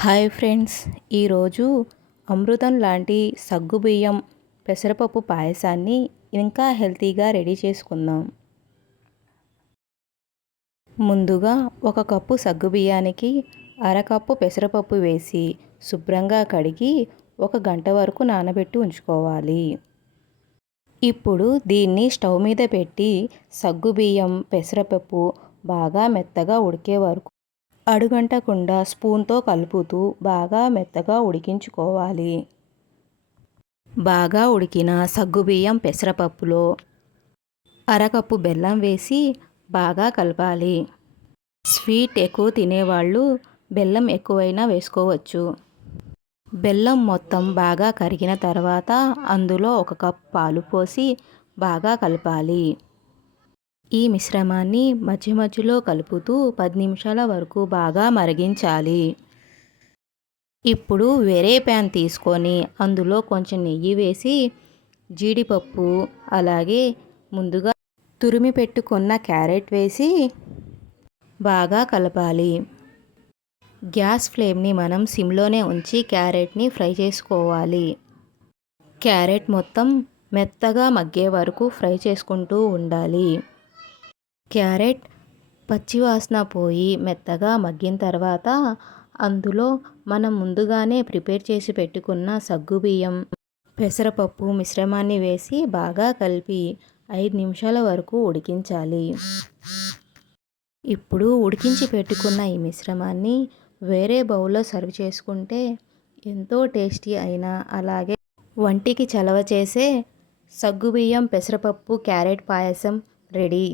Hi friends, ఈరోజు అమృతం లాంటి సగ్గుబియ్యం పెసరపప్పు పాయసాన్ని ఇంకా హెల్తీగా రెడీ చేసుకుందాం. ముందుగా ఒక కప్పు సగ్గుబియ్యానికి అరకప్పు పెసరపప్పు వేసి శుభ్రంగా కడిగి 1 గంట వరకు నానబెట్టి ఉంచుకోవాలి. ఇప్పుడు దీన్ని స్టవ్ మీద పెట్టి సగ్గుబియ్యం పెసరపప్పు బాగా మెత్తగా ఉడికే వరకు అడుగంటకుండా స్పూన్తో కలుపుతూ బాగా మెత్తగా ఉడికించుకోవాలి. బాగా ఉడికిన సగ్గుబియ్యం పెసరపప్పులో అరకప్పు బెల్లం వేసి బాగా కలపాలి. స్వీట్ ఎక్కువ తినేవాళ్ళు బెల్లం ఎక్కువైనా వేసుకోవచ్చు. బెల్లం మొత్తం బాగా కరిగిన తర్వాత అందులో 1 కప్ పాలు పోసి బాగా కలపాలి. ఈ మిశ్రమాన్ని మధ్య మధ్యలో కలుపుతూ 10 నిమిషాల వరకు బాగా మరిగించాలి. ఇప్పుడు వేరే ప్యాన్ తీసుకొని అందులో కొంచెం నెయ్యి వేసి జీడిపప్పు అలాగే ముందుగా తురిమి పెట్టుకున్న క్యారెట్ వేసి బాగా కలపాలి. గ్యాస్ ఫ్లేమ్ని మనం సిమ్లోనే ఉంచి క్యారెట్ని ఫ్రై చేసుకోవాలి. క్యారెట్ మొత్తం మెత్తగా మగ్గే వరకు ఫ్రై చేసుకుంటూ ఉండాలి. క్యారెట్ పచ్చివాసన పోయి మెత్తగా మగ్గిన తర్వాత అందులో మనం ముందుగానే ప్రిపేర్ చేసి పెట్టుకున్న సగ్గుబియ్యం పెసరపప్పు మిశ్రమాన్ని వేసి బాగా కలిపి 5 నిమిషాల వరకు ఉడికించాలి. ఇప్పుడు ఉడికించి పెట్టుకున్న ఈ మిశ్రమాన్ని వేరే బౌల్లో సర్వ్ చేసుకుంటే ఎంతో టేస్టీ అయిన అలాగే వంటికి చలవ చేసే సగ్గుబియ్యం పెసరపప్పు క్యారెట్ పాయసం రెడీ.